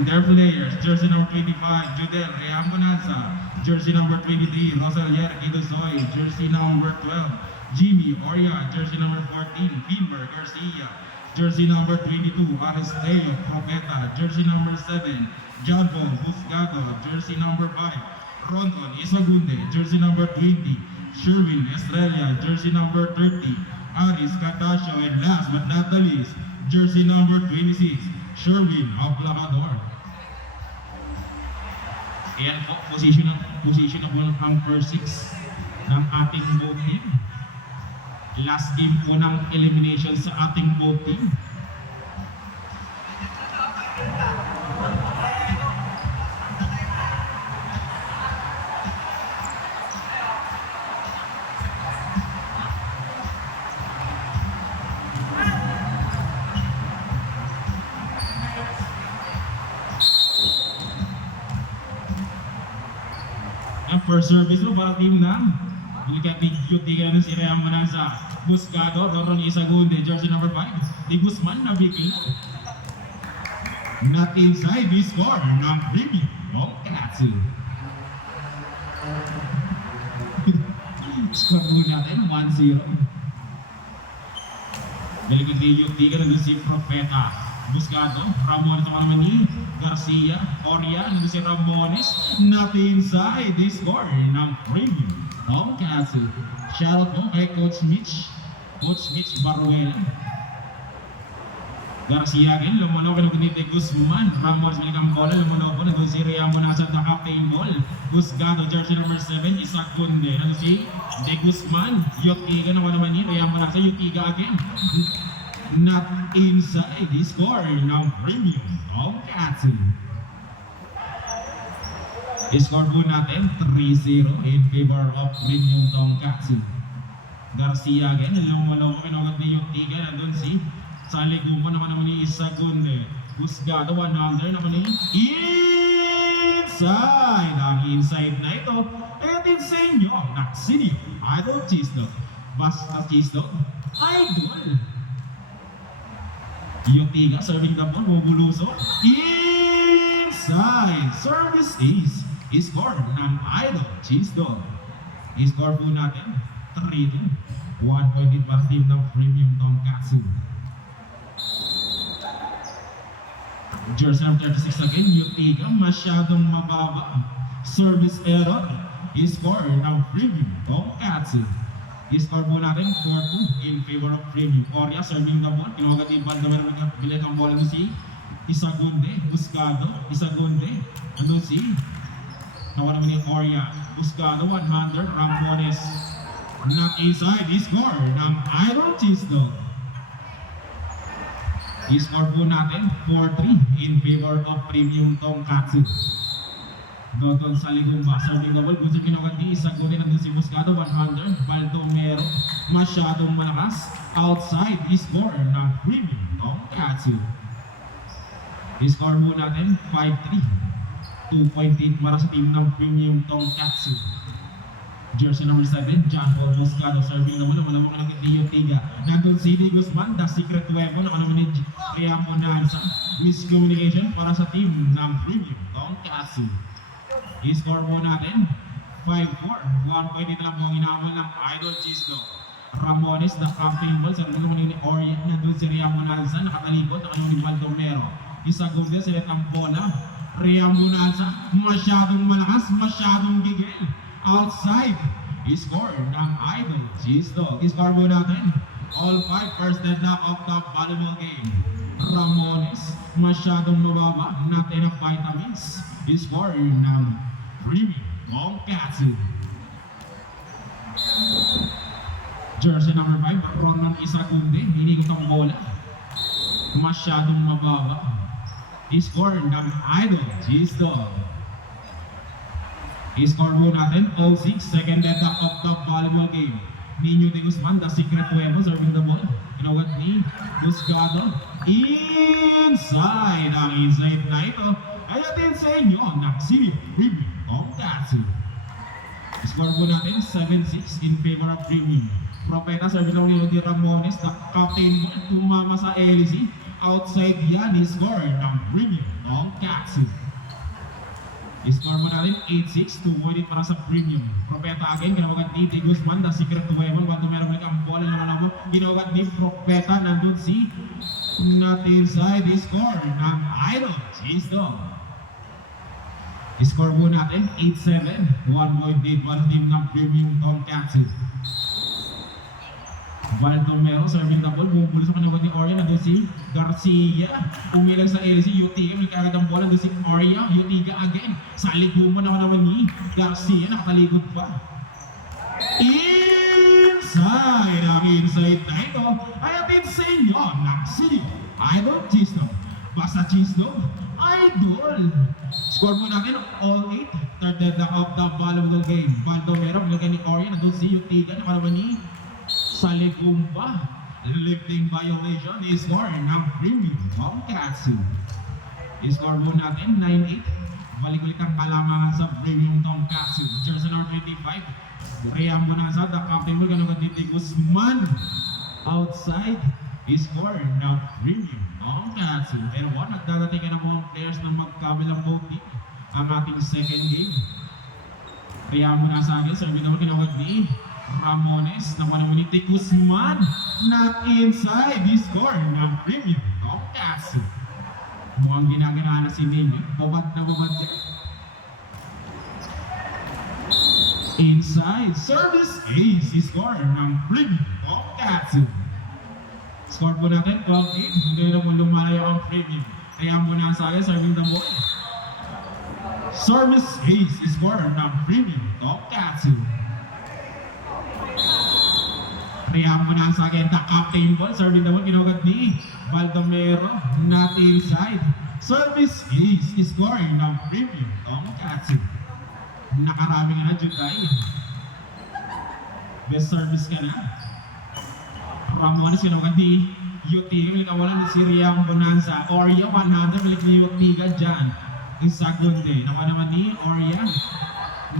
And their players, jersey number 25, Judel Reamonanza, jersey number 23, Rosalier Kidosoy, jersey number 12, Jimmy Oria, jersey number 14, Kimber Garcia, jersey number 22, Aristeo Profeta, jersey number 7, John Paul Buscato, jersey number 5, Rondon Isagunde, jersey number 20, Sherwin Estrella, jersey number 30, Aris Catacio, and last but not the least, jersey number 26, Sherwin Aplacador. Ayan po, positionable ang first 6 ng ating both team. Last game po ng elimination sa ating both team. Ang first service mo para team ng Bulikati Yutigan ng si Ream Mananza, Buscado, Ron Isagunde, jersey number 5, Di Guzman na bigla. Not inside the score ng Primi Mongkatsu. Score po natin, 1-0. Bulikati Yutigan ng si Profeta, Buscado, Ramones naman ni Garcia, Oria, nandun si Ramones, not inside the score ng Primi Mongkatsu. Shoutout po kay Coach Mitch Baruela. Garcia again, lumunok ka nung De Guzman, Ramos malikang bola, lumunok po, nandun si Riamo nasa the captain ball, Buscado, jersey number 7, Isaac Kunde, nandun si De Guzman, Yotiga naman ni Riamo nasa, Yotiga again, not inside the score ng Premium Mongkatsu. Score po natin 3-0 in favor of Premium Tonkatsu. Garcia again, lumalaw mo kinagat ni Yotiga, nandun si Saligumo naman ni Isagunde, Buscado 100 naman ni inside. Ang inside na ito, and it's sa inyo ang Naksinio Idol Chisdog. Basta Chisdog, Idol. Yotiga serving the ball, bubuluso, inside, service is score ng Idol Chisdog. I-score po natin 3-2, 1 point in para team ng Premium Tonkatsu. Jersey number 36 again, Yotiga, masyadong mababa, service error, i-score ng Premium Tonkatsu. I-score po natin 4-2 in favor of Premium. Oria serving the ball, kinuwagat yung ball naman bilit ang bola doon si Isagunde, Buscado, Isagunde, andun si nawa naman yung Oria, Buscado 100, Rampones, not inside, i-score ng Idol Chisdog. I-score po natin 4-3 in favor of Premium Tonkatsu. Dodon sa Ligumba, serving the ball, gusto kinukanti, Isagunde, nandun si Buscado 100, Baldomero, masyadong malakas, outside, i-score ng Premium Tonkatsu. I-score po natin 5-3, 2 point lead para sa team ng Premium Tonkatsu. Jersey number 7, John Paul Buscado, serving naman malamang ng Yotiga. Nandun si Di Guzman, the secret weapon, ang naman ni Riam Monanza. Miscommunication para sa team ng Premium Tonkatsu. I-score po natin 5-4, 1 point lead lang po ang inamal ng Idol Chisdog. Ramones, the captain ball, serving naman ni Orient, nandun si Riam Monanza, nakatalikod, ang naman ni Baldomero. Isagunde, silit ang bola. Riam Monanza, masyadong malakas, masyadong gigil. Outside, i-score ng Idol Chisdog. I-score po natin all 5 first and knock of the volleyball game. Ramones, masyadong mababa, not enough vitamins. I-score ng Premium Tonkatsu. Jersey number 5, Ronan Isagunde, hinigot ang bola, masyadong mababa. I-score ng Idol Chisdog. I-score po natin 0-6, second and knock of the volleyball game. Nino De Guzman, the secret weapon, serving the ball. Kinawat ni Buscado, inside. Ang inside na ito ay atin sa inyo ang Naksinio Premium Tonkatsu. Score po natin 7-6 in favor of Premium. Profeta serving ng Leon Di Ramones, the captain mo, tumama sa LC. Outside yan, i-score ng Premium Tonkatsu. Score mo natin 8-6, 2 point para sa premium. Propeta again, ginawagan ni T. Guzman, the secret weapon. Bago meron ulit ang bola naman ako. Ginawagan ni Propeta, nandun si not inside the score ng Idol. Cheese dog. Score mo natin 8-7, 1 point lead para team ng premium Tomcatsu. Baldomero, serving the ball, bumubulo sa kanawan ni Oria, nandun si Garcia, umilang sa LC, Utiga, may kagad ang bola, nandun si Oria, Utiga again, sa liguman naman ni Garcia, nakatalikod pa. Inside, ang inside na ito, ay atin sa inyo ng City Idol Chisno. Basta Chisno, Idol. Score mo natin, all 8, third deadlock of the valuable game. Baldomero, binigyan ni Oria, nandun si Utiga, nakalaman ni Saligumba, lifting violation, score ng premium Tomcatsu. Score mo natin 9-8, balik ulit ang kalamangan sa premium Tomcatsu. Jersey number 25, Rhea Bonanza, the captain mo, ganun ni Guzman, outside, score ng premium Tomcatsu. Pero nagdadating ka ng mga players na magkabilang both team ang ating second game. Rhea Bonanza again, serving naman ganun ni Ramones, naman naman ni Guzman, not inside, the score ng premium Tomcatsu. Mukhang ginagana na si Ninyo, babad na babad yan. Inside, service ace, the score ng premium Tomcatsu. Score po natin, 12-8, hindi na mo lumalayo ang premium. Kaya mo na sa akin, serving the ball. Service ace, the score ng premium Tomcatsu. Kaya mo na sa akin, the captain ball, serving the ball, kinugad ni Baldomero, not inside. Service is scoring ng premium Tomcatsu. Nakarami ka na, Juday. Best service ka na. Ramones, kinugad ni Utiga, milik awalan ni Rhea Bonanza. Oria, 100, milik ni Utiga dyan. Isagunde, naman ni Oria,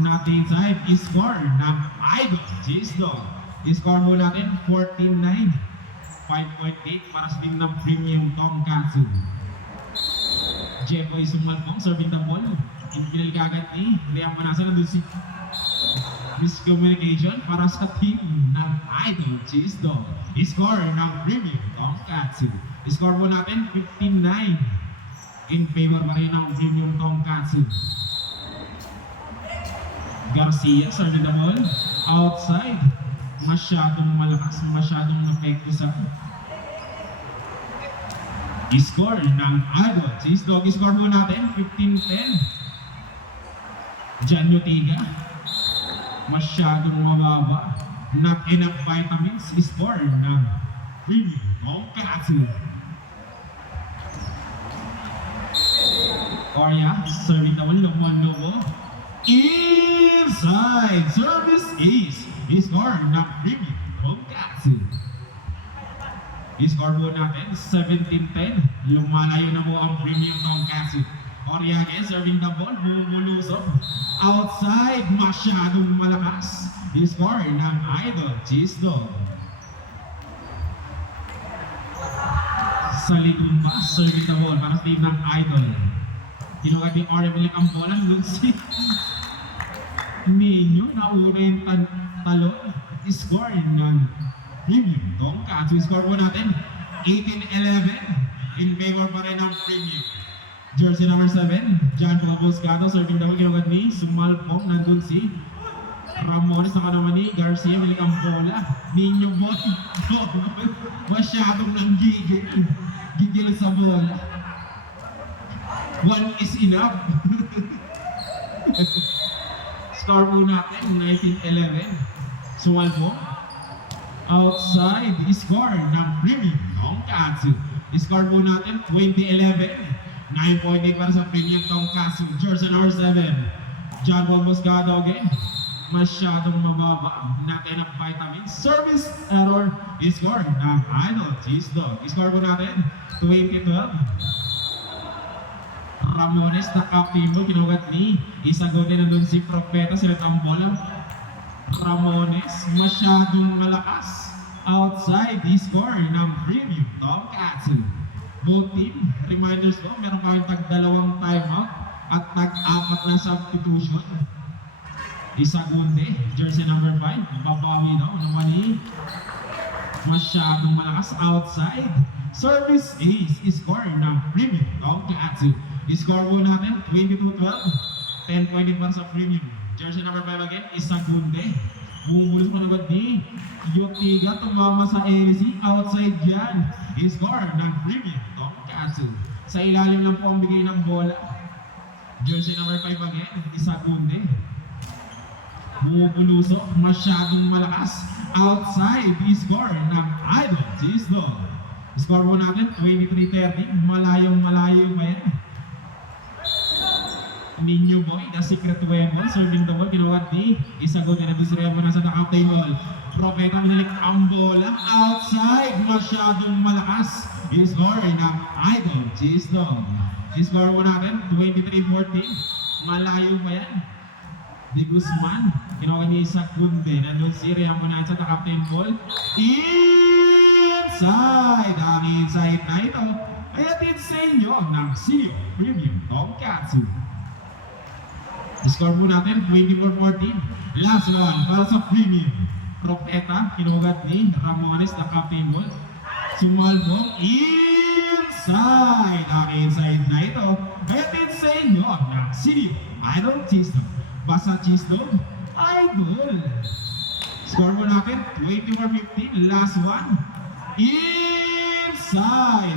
not inside, score ng Idol. Jeez dog. I-score mo natin 14-9, 5.8 para sa team ng premium Tomcatsu. Jeboy Sumalpong, serving the ball. Inipinal kagad ni Rhea Bonanza, nandun si miscommunication para sa team ng Idol Cheese Dog. I-score ng premium Tomcatsu. I-score mo natin 15-9 in favor pa rin ng premium Tomcatsu. Garcia, serving the ball, outside. Masyadong malakas, masyadong napekto sa i-score ng Idol Cheese Dog. I-score mo natin 15-10. Jan Utiga, masyadong mababa, not enough vitamins. I-score ng premium Tomcatsu. Oria, serving the ball, Lobo, inside, service ace. I-score ng premium Tomcatsu. I-score mo natin 17-10. Lumalayo na mo ang premium Tomcatsu. Oria again, serving the ball, bumulusok. Outside, masyadong malakas. I-score ng Idol Cheese Dog. Saligumba, serving the ball para sa team ng Idol. Kinugad ni Oria, milik ang bola, Lunsi. Ninyo, nauna yung talon, score ng premium Tomcatsu. Score po natin 18-11 in favor pa rin ng premium. Jersey number 7, John Boscato, serving the ball, kinugad ni Sumalpong, nandun si Ramones, naka naman ni Garcia, milik ang bola. Ninyo ball, masyadong nanggigil, gigil sa bola. One is enough. Score po natin, 19-11. Sumalpong, outside, score ng premium Tomcatsu. Score po natin, 20-11. 9.8 para sa premium Tomcatsu. Jersey number 7, John Boscato again. Masyadong mababa, not enough vitamins. Service error, score ng Idol Cheese Dog. Score po natin, 20-12. Ramones, the captain mo, kinugat ni Isagote, nandun si Propeta, sila ang bola. Ramones, masyadong malakas. Outside, the score ng premium Tomcatsu. Both team, reminders ko, meron kami tag-2 timeout at tag-4 At na substitution, Isagunde, jersey number 5, babawi daw naman masyadong malakas outside. Service ace, score ng Premium Tonkatsu. Score po natin, 22-12. 10 point para sa Premium. Jersey number 5 again, Isagunde. Bumubulos pa naman ni Yotiga, tumama sa LC, outside yan. Score ng Premium Tonkatsu. Sa ilalim lang po ang bigay ng bola. Jersey number 5 again, Isagunde. Bumubulusok, masyadong malakas. Outside, score ng Idol Gisdo. Score po natin, 23-30. Malayong malayo pa yan. Ninyo Boy, the secret weapon, serving the ball, kinuha ni Isagunde na disreya po na sa nakaptay ball. Propeta minalik ang bola. Outside, masyadong malakas. Score ng Idol Gisdo. Score po natin, 23-14. Malayo pa yan. Di Guzman, kinuha niya Isagunde, nandun si Rian po na sa nakaptay ball. Inside! Ang inside na ito ay atin sa inyo ng Sio Premium Tonkatsu. Score po natin, 24-14. Last one para sa Premium. Propeta, kinugat ni Ramones na captain ball. Sumalbong inside! Ang inside na ito ay atin sa inyo ng Sio Idol Gisdo. Basa Gisdo, Idol. Score mo natin, 24-15. Last one. Inside.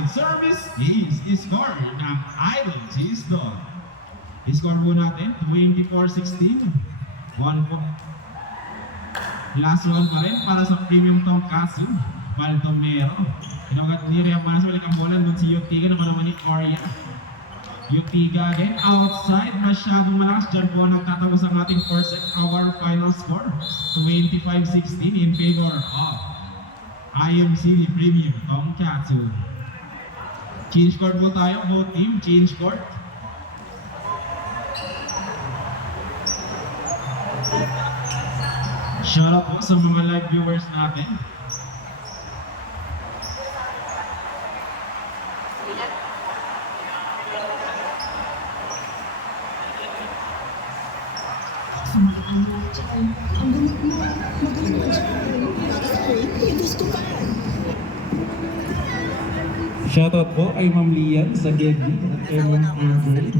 Service ace. Score ng Idol Gisdo. Score mo natin, 24-16. 1 point. Last one pa rin para sa Premium Tonkatsu. Baldomero. Kinugat ni Rian Manas, balik ang bola. Doon si Yotiga naman ni Orya. Yotiga again, outside, masyadong malakas. Diyan po nagtatapos ang ating first set. Our final score, 25-16 in favor of IMCD Premium Tonkatsu. Change court po tayo, both team, change court. Shout out po sa mga live viewers natin. Shoutout po kay Ma'am Lian sa Gedli at kay Ma'am Andre.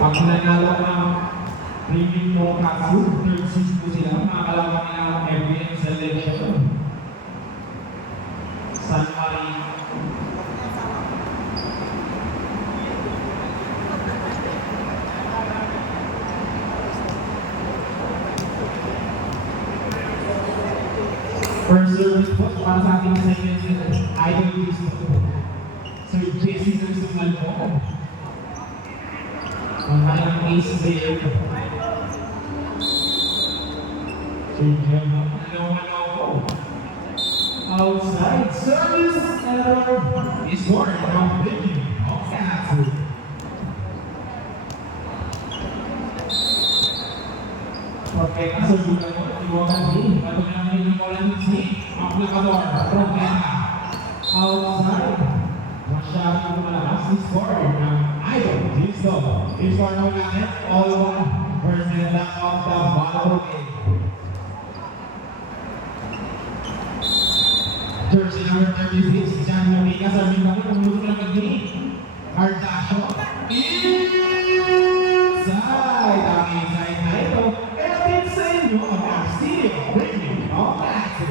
Ang nanalo ng Premium Tonkatsu, third season po sila, makakalaman nila ang FBM selection. San Marino. First service po para sa ating second set, Idol Gisdo. Sir Jesse Nagsumal po. Ang kanyang ace player. Sir Gemma, ano po. Outside service error is scored from Premium Tonkatsu. Propeta sa bulan mo, iwagan din. Patuloy namin yung bola ni si Aplicador. Propeta. Outside. Masyadong malakas si score ng Idol Gisdo. I-score naman natin all 1% lang of the ball game. Jersey number 36, Jan Yotiga. Sabi naman, umulusok lang mag-di. Cardasio. Inside. Ang inside na ito. Premium Tonkatsu.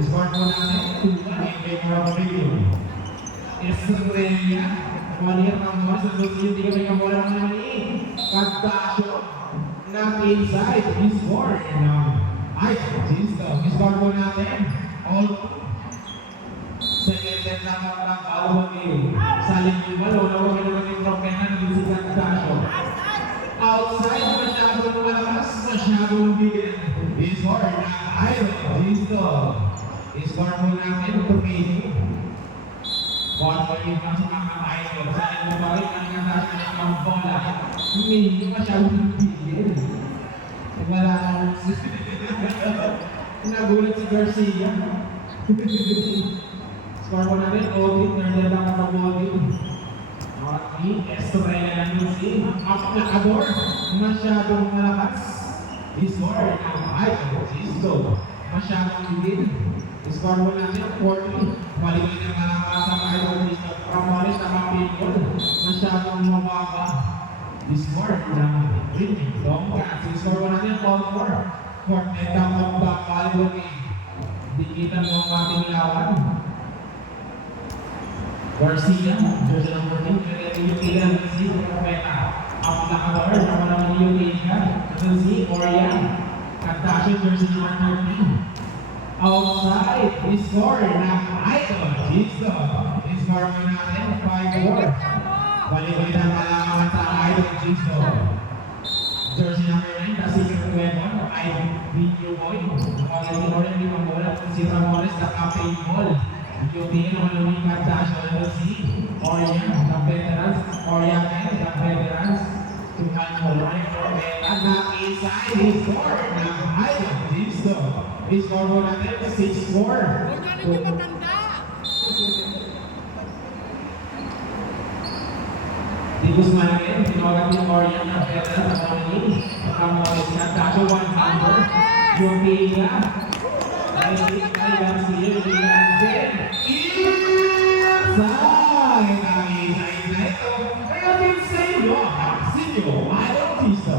Score po natin 2-1 in favor of Premium. Estrella, kumanir ng bola sa Lucio, hindi kami ang bola naman ni Cardasio na inside, score ng Idol Gisdo. Score po natin all second set lang ang follow game. Saling yung balo, nawagan naman yung Propeta na si Cardasio. Outside, masyadong malakas, masyadong bigyan. Score ng Idol Gisdo. Score po natin, Torpedo. 1 point lang sa mga Idol. Saan mo ba rin ang natasya ng bola? Hindi masyadong bigyan. Wala nang nagulat si Garcia. Score po natin, Otin, third lang ang Otin. Estrella ng si Aplicador. Masyadong malakas. Score ng Idol Cisco. Masyadong din. Score mo natin 40. Balik na malakas ang Idol Cisco. Pamalis na mapipol. Masyadong mababa. Score ng Whitney Tomcat. Score mo natin 4-4. Corneta mo ba Calvary. Dikitan mo ang ating lawan. Garcia, jersey number 2, Kaya si Corneta. Aplicador, naman naman yung Asia. Si Orion. Katasha, jersey number 13. Outside, score ng Idol Cisco. Score mo natin 5-4. Balik-balik na malaman sa Idol Cisco. Jersey number 9, the secret weapon, Video Boy. Quality order, di mabola. Si Ramones, the captain ball. Yung tingin naman yung Katasha, si Orion, the veterans. Orion, the veterans. Tumal mo lang yung na-inside, score ng Idol Cisco. Score mo natin 6-4. Huwag ka nito matanda! Tipos malagay, tinawagan yung Orion na pera sa Tony. Pagkamolis na Tacho 100. Yung Pila. Ay, Garcia, yung Pila. Inside! Ang inside na ito. Kaya din sa inyo, Sinyo, Idol Cisco.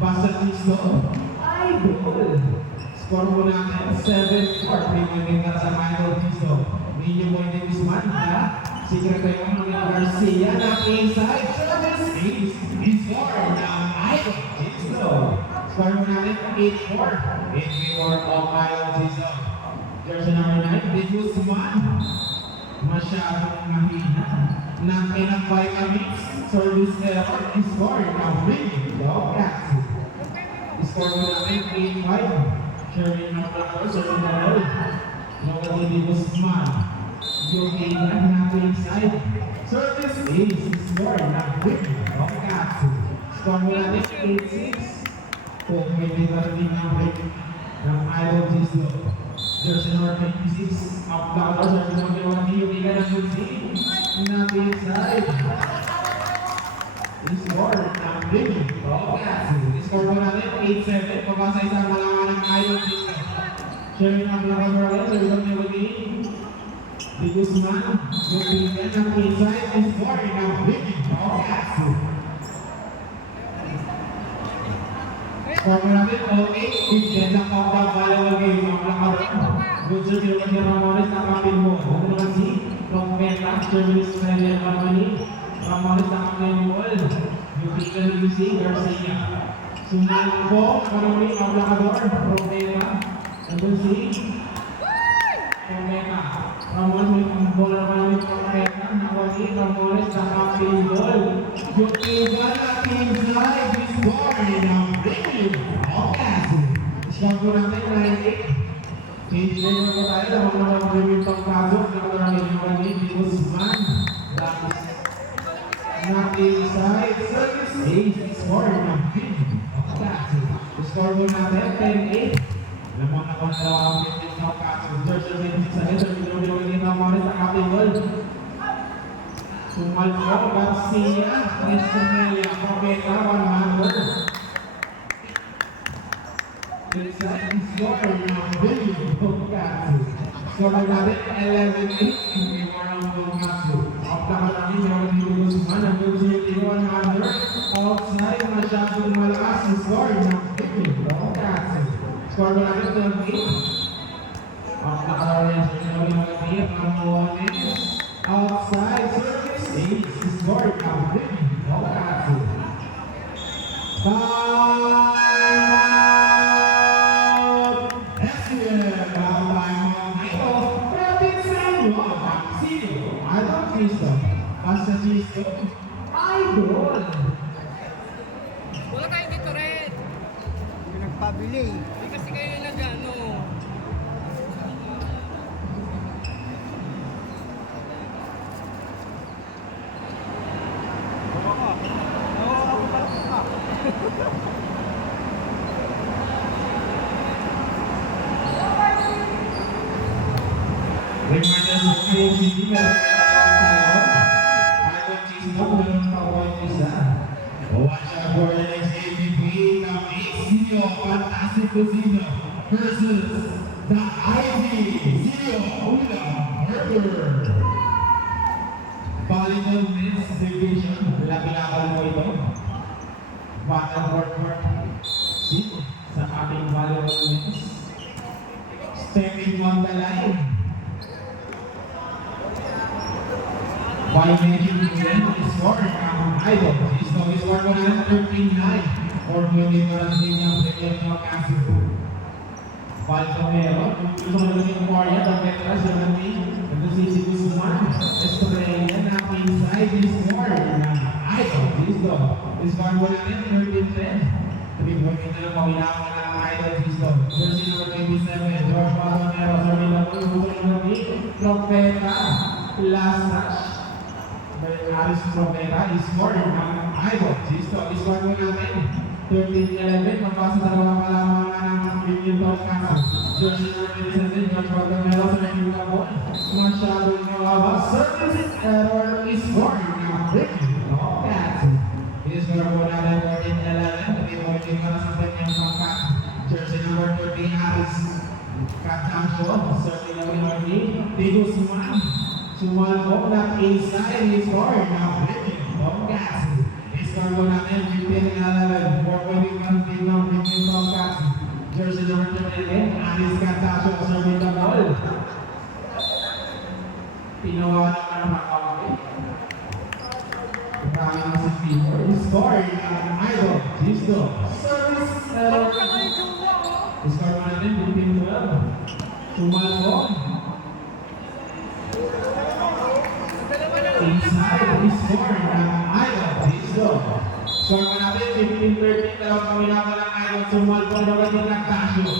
Basta Cisco, Idol. Score mo natin 7-4. Premium ka sa Idol Cisco. Ninyo mo yung Guzman, ha? Secretary ng Garcia na inside. Service is score ng Idol Cisco. Score mo natin 8-4. In favor of Idol Cisco. Jersey number 9, the Guzman. Masyadong mahina. Nang pinag-Vitamix. Service error. Score ng Winnie Tomcat. Score mo natin 8-5. Sherwin ng Blackboard, Sherwin ng Road. Nobody the Guzman. Yung kailan natin inside. Service is score ng Whitney Tomcat. Score mo natin 8-6. Kung may rin ang break ng Idol Cisco. Jersey number 26. Uploader, Jersey number 1. Yung kailan ng Guzman. Natin inside. Score ng Whitney Tomcat. Score mo natin 8-7. Pagkasa isang malaman ng Idol Cisco. Sherwin ng Blackboard, Sherwin ng Blackboard. The Guzman, yung bigyan ng inside is score ng Whitney Tomcat. Score mo natin, okay. Bigyan ng pagbabalawag game ng Blackboard. Good job yung kanya Ramones na kapin mo. Ano naman si Tomcat, Sherwin Israel Barmani. Ramones na kapin mo. Yung bigyan ng si Garcia. Sumalpo, Barmani, Blackboard, problema. Nandun si Tomcat. Ramones may bola naman yung Tomcat. Nawali, Ramones na kapin ball. Yung iba na inside is score ng Whitney Tomcat. Score ko natin 9-8. Change name ko tayo. Tawag na mga premium pagpasok. Nakarami yung mga name. Guzman. Lapis. Not inside. Service ace. Score ng Whitney Tomcat. Score ko natin 10-8. Lamang na kung dalawa ang Whitney Tomcat. George 26 sa ito. Pinulong din ang mga sa kaping ball. Sumalpo. Garcia. Estrella. Corneta. 100. Inside is score ng Whitney Tomcat. Score natin 11-8 in favor ng Tomcat. Upload natin yung Guzman. Ang Guzman 100. Outside, masyadong malakas ang score ng Whitney Tomcat. Score natin 12-8. Upload natin yung Ramones. Outside, service 8. Score ng Whitney Tomcat. Basta Cisco, Idol! Wala kayo dito rin! Pinagpabili. Hindi kasi kayo nilang gano. Reminder sa kayo, hindi meron tayo. Idol Cisco, meron versus the IB0 Harper. Volleyball men's division, laban mo ito. Battle World sa ating volleyball men's. Stepping on the line. By making the score ng Idol. Score mo na 13-9 or 20 para sa inyong Premier Newcastle. Balcomero, gusto mo naman yung Moria, Dagbetra, Germany, Nagusisi Guzman, Estrella, na inside this score ng Idol. Score mo natin 13-10. Sabi-point na lang mawinawa na ang Idol Zisto. Jersey number 27, George Balcomero, Sorry na po, Dagbetra, last touch. Aris Profeta is scored ng Idol. Zisto, score mo natin 13-11. Mabasa sa mga kalamangan ng Premium Newcastle. Jersey number 27, George Balcomero sa Premium Newcastle. Masyadong nawawa. Service error is scored ng Premium Newcastle. Score mo natin 14-11. Tabi-point para sa Premium Newcastle. Jersey number 30, Aris Catancho. Jersey number 30, Digo Suman. Sumalpok na inside his score na Premium Newcastle. Score mo natin 15-11. 4-1 ng Premium Newcastle. Jersey number 28, Anis Catancho serving the ball. Pinawa naman ang makawin. Marami na si Peter. Score ng Idol. Zisto. Service. Score mo natin 15-12. Sumalpok. Inside is score ng Idol. Zisto. Score mo natin 15-13. Dalawang kaminama ng Idol. Sumalpok na ba din ng Tasyo?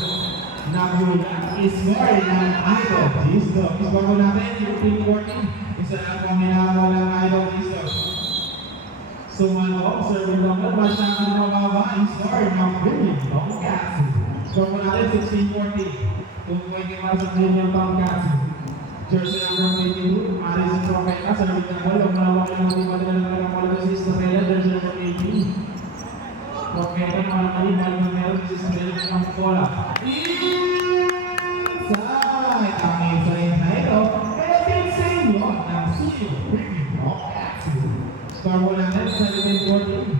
Nagulat. Score ng Idol. Zisto. Score mo natin 15-14. Isa lang kaminama ng Idol. Zisto. Sumalpok. Serving number. Masyadong mababa. Score ng Premium Newcastle. Score mo natin 16-14. Kung pwede para sa Premium Newcastle. Jersey number 22, Aris Profeta, sa labit ng ball, ang malawak ng mga iba nila ng mga si Estrella, jersey number 18. Profeta, malakali, ball numero, si Estrella ng Pola. Inside! Ang inside na ito, kaya din sa inyo ng Sino Premium Newcastle. Score mo natin, 17-14.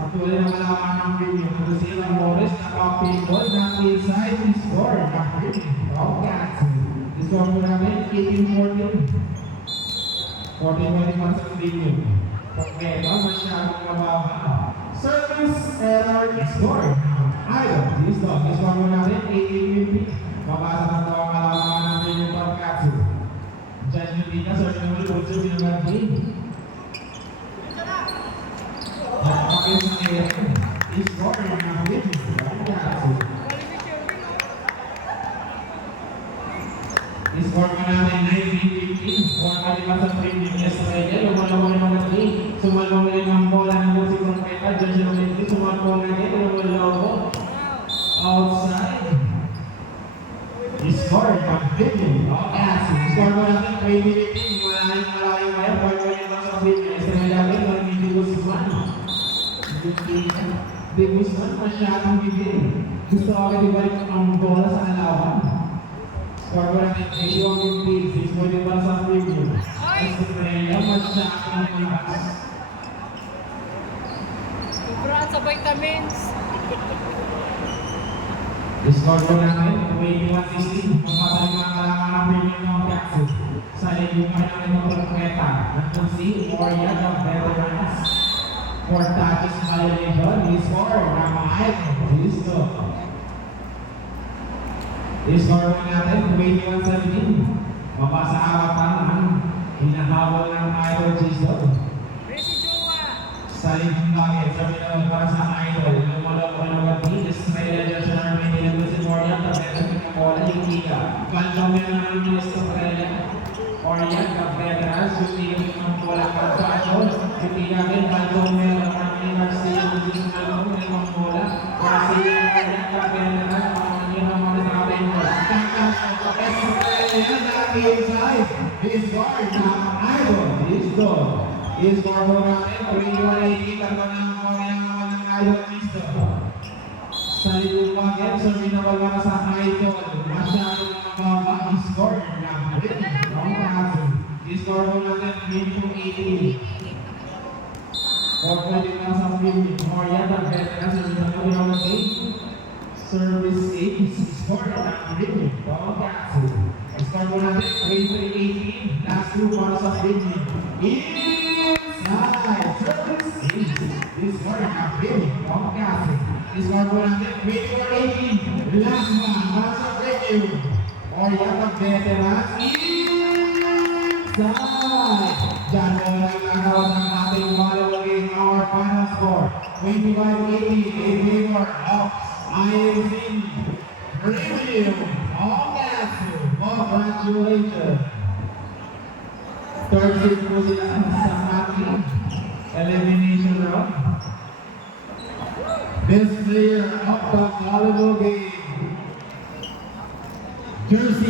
Patuloy na malaman ng Premium. Kasi ang Morris, nakaping ball, ng inside, score ng Premium Newcastle. Score mo namin 18-14. 14-21 sa Premium. Pagkeba, masyadong mababa. Service error score. Ayun, Zisto. Score mo natin 18-15. Mabasa na ito ang kalamangan ng Premium Newcastle. Diyan yung dita, sorry naman, Lutzer, binagagin. Napakil sa ngayon. Score ng Premium Newcastle. Score mo natin 19-15. Score ka diba sa Premium Estrella. Lumalawang ng mga 3. Sumalawang rin ang bola ng si Profeta. Jersey number 3. Sumalawang rin. Lumalawang. Outside. Score ng Premium Newcastle. Score mo natin 20-15. Malaking malaking kaya. Score mo rin sa Premium Estrella. Hindi Guzman. Hindi Guzman masyadong bigay. Gusto ko ibalik ang bola sa alawan. Score mo natin 81-15. Pwede para sa Premium. Estrella, masyadong malakas. Sobrang sa vitamins. Score mo natin 21-16. Pagpasa ng mga kalaman ng Premium Newcastle. Sa lingkungan namin ng Profeta. Nandun si Moria ng Veterans. 4 touches violation. Score ng Idol. Zisto. Score mo natin 21-17. Mabasa awatan ang hinahabol ng Idol Zisto. Messi Jowa. Sa lingkong bakit, sabi naman para sa Idol. Lumalaw ko ng mga Estrella, Jersey number 20, nandun si Moria, Tabeto, Pinakola, Hikika. Balcomero naman yung Estrella. Orion, Capetas, Hikika, Pinakola, Campacho. Hikika rin, Balcomero, Martin Garcia, Luis Malcom, Pinakola. Garcia, Orion, Capetas, Martin inside. His guard ng Idol. Zisto. His guard mo natin. 21-18. Ang mga ng Idol. Zisto. sa likong bagay, so minawala sa idol. Masyadong mababa, score na rin. I-score mo natin, minimum 80. 4 na sa film. More yata, better na sa minawala ng 8. Service 8, score na rin. I-score mo natin, 23-18. Last 2 para sa film. Inside, service 8. I-score na rin. This one for natin, 24-18. Last one, para sa preview. Or yata veterans. Inside. Diyan mo lang nagawa ng ating following our final score. 25-18 in favor of IMC Preview. Congratulations. Third seed po sila sa ating elimination round. Best player of the volleyball game. Jersey.